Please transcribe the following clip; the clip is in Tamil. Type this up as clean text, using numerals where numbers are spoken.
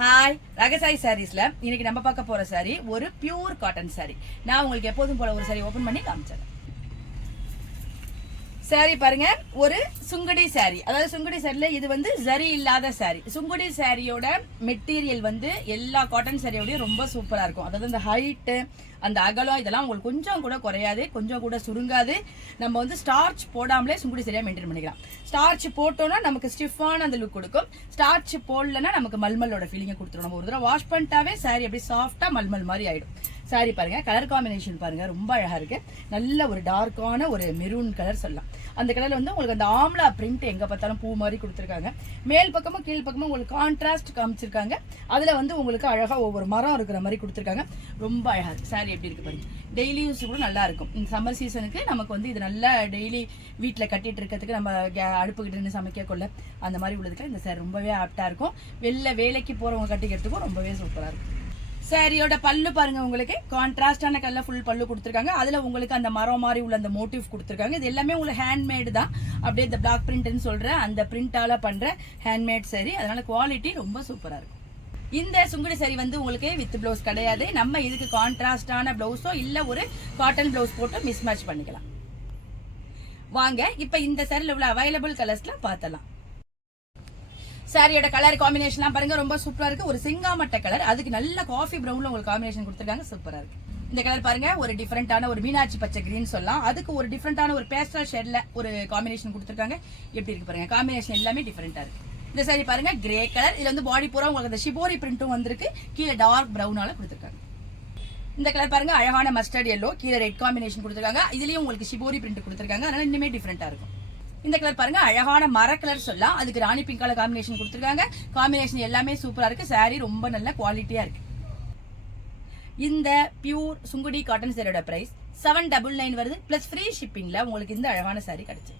ஹாய் ரகசாய் சாரீஸ்ல இன்னைக்கு நம்ம பார்க்க போற சாரி ஒரு பியூர் காட்டன் சாரி. நான் உங்களுக்கு எப்போதும் போல ஒரு சாரி ஓபன் பண்ணி காமிச்சேன். சாரி பாருங்க, ஒரு சுங்குடி சாரி. அதாவது சுங்குடி சாரில இது வந்து ஜரி இல்லாத சாரி. சுங்குடி சாரியோட மெட்டீரியல் வந்து எல்லா காட்டன் சாரியோடய ரொம்ப சூப்பரா இருக்கும். அதாவது இந்த ஹைட்டு, அந்த அகலம் இதெல்லாம் உங்களுக்கு கொஞ்சம் கூட குறையாது, கொஞ்சம் கூட சுருங்காது. நம்ம வந்து ஸ்டார்ச் போடாமலே சுங்குடி சரியா மெயின்டைன் பண்ணிக்கலாம். ஸ்டார்ச் போட்டோம்னா நமக்கு ஸ்டிஃபான அந்த லுக் கொடுக்கும். ஸ்டார்ச் போடலன்னா நமக்கு மல்மலோட ஃபீலிங்கை கொடுத்துரும். நம்ம ஒரு தடவை வாஷ் பண்ணிட்டாவே சாரி அப்படியே சாஃப்டா மல்மல் மாதிரி ஆயிடும். சாரி பாருங்க, கலர் காம்பினேஷன் பாருங்க, ரொம்ப அழகா இருக்கு. நல்ல ஒரு டார்க்கான ஒரு மெரூன் கலர் சொல்லலாம். அந்த கலர்ல வந்து உங்களுக்கு அந்த ஆம்லா பிரிண்ட் எங்க பார்த்தாலும் பூ மாதிரி கொடுத்துருக்காங்க. மேல் பக்கமும் கீழ் பக்கமும் உங்களுக்கு கான்ட்ராஸ்ட் காமிச்சிருக்காங்க. அதுல வந்து உங்களுக்கு அழகா ஒவ்வொரு மரம் இருக்கிற மாதிரி கொடுத்துருக்காங்க. ரொம்ப அழகா இருக்கு. சாரி எப்படி இருக்கு பாருங்க. டெய்லி யூஸ் கூட நல்லா இருக்கும். இந்த சம்மர் சீசனுக்கு நமக்கு வந்து இது நல்லா டெய்லி வீட்டுல கட்டிட்டு இருக்கிறதுக்கு, நம்ம அடுப்புக்கிட்டு இருந்து சமைக்க கொள்ள அந்த மாதிரி உள்ளதுக்கு இந்த சாரி ரொம்பவே ஆப்டா இருக்கும். வெளில வேலைக்கு போறவங்க கட்டிக்கிறதுக்கும் ரொம்பவே சூப்பரா இருக்கும். சாரியோட பல்லு பாருங்க, உங்களுக்கு கான்ட்ராஸ்டான கலர் ஃபுல் பல்லு கொடுத்துருக்காங்க. அதுல உங்களுக்கு அந்த மரம் மாதிரி உள்ள அந்த மோட்டிவ் கொடுத்துருக்காங்க. இது எல்லாமே உங்களுக்கு ஹேண்ட்மேடு தான். அப்படியே இந்த பிளாக் பிரிண்ட்னு சொல்ற அந்த பிரிண்டால பண்ற ஹேண்ட்மேட் சாரி. அதனால குவாலிட்டி ரொம்ப சூப்பரா இருக்கும். இந்த சுங்குடி சாரி வந்து உங்களுக்கு வித் பிளவுஸ் கிடையாது. நம்ம இதுக்கு கான்ட்ராஸ்டான பிளவுஸோ இல்ல ஒரு காட்டன் பிளவுஸ் போட்டு மிஸ் மேட்ச் பண்ணிக்கலாம். வாங்க இப்ப இந்த சாரில உள்ள அவைலபிள் கலர்ஸ்லாம் பார்த்தலாம். சாரியோட கலர் காம்பினேஷன் பாருங்க, ரொம்ப சூப்பரா இருக்கு. ஒரு செங்காமட்ட கலர், அதுக்கு நல்ல காஃபி பிரவுன்ல உங்களுக்கு காம்பினேஷன் கொடுத்துருக்காங்க. சூப்பரா இருக்கு. இந்த கலர் பாருங்க, ஒரு டிஃபரெண்டான ஒரு மீனாட்சி பச்சை கிரீன் சொல்லலாம். அதுக்கு ஒரு டிஃபரெண்டான ஒரு பேஸ்டல் ஷேட்ல ஒரு காம்பினேஷன் கொடுத்துருக்காங்க. எப்படி இருக்கு பாருங்க, காம்பினேஷன் எல்லாமே டிஃபரெண்டா இருக்கு. இந்த சாரி பாருங்க, கிரே கலர். இதுல வந்து பாடி பூரா உங்களுக்கு அந்த ஷிபோரி பிரிண்டும் வந்திருக்கு. கீழே டார்க் பிரவுனால கொடுத்துருக்காங்க. இந்த கலர் பாருங்க, அழகான மஸ்டர்ட் எல்லோ, கீழே ரெட் காம்பினேஷன் கொடுத்துருக்காங்க. இதுலயும் உங்களுக்கு ஷிபோரி பிரிண்ட் கொடுத்துருக்காங்க. அதனால இன்னுமே டிஃபரெண்டா இருக்கும். இந்த கலர் பாருங்க, அழகான மர கலர் சொல்லலாம். அதுக்கு ராணி பிங்க் கலர் காம்பினேஷன் கொடுத்துருக்காங்க. காம்பினேஷன் எல்லாமே சூப்பரா இருக்கு. சாரி ரொம்ப நல்ல குவாலிட்டியா இருக்கு. இந்த பியூர் சுங்குடி காட்டன் சாரியோட பிரைஸ் 799 வருது. பிளஸ் ஃப்ரீ ஷிப்பிங்ல உங்களுக்கு இந்த அழகான சாரி கிடைச்சு.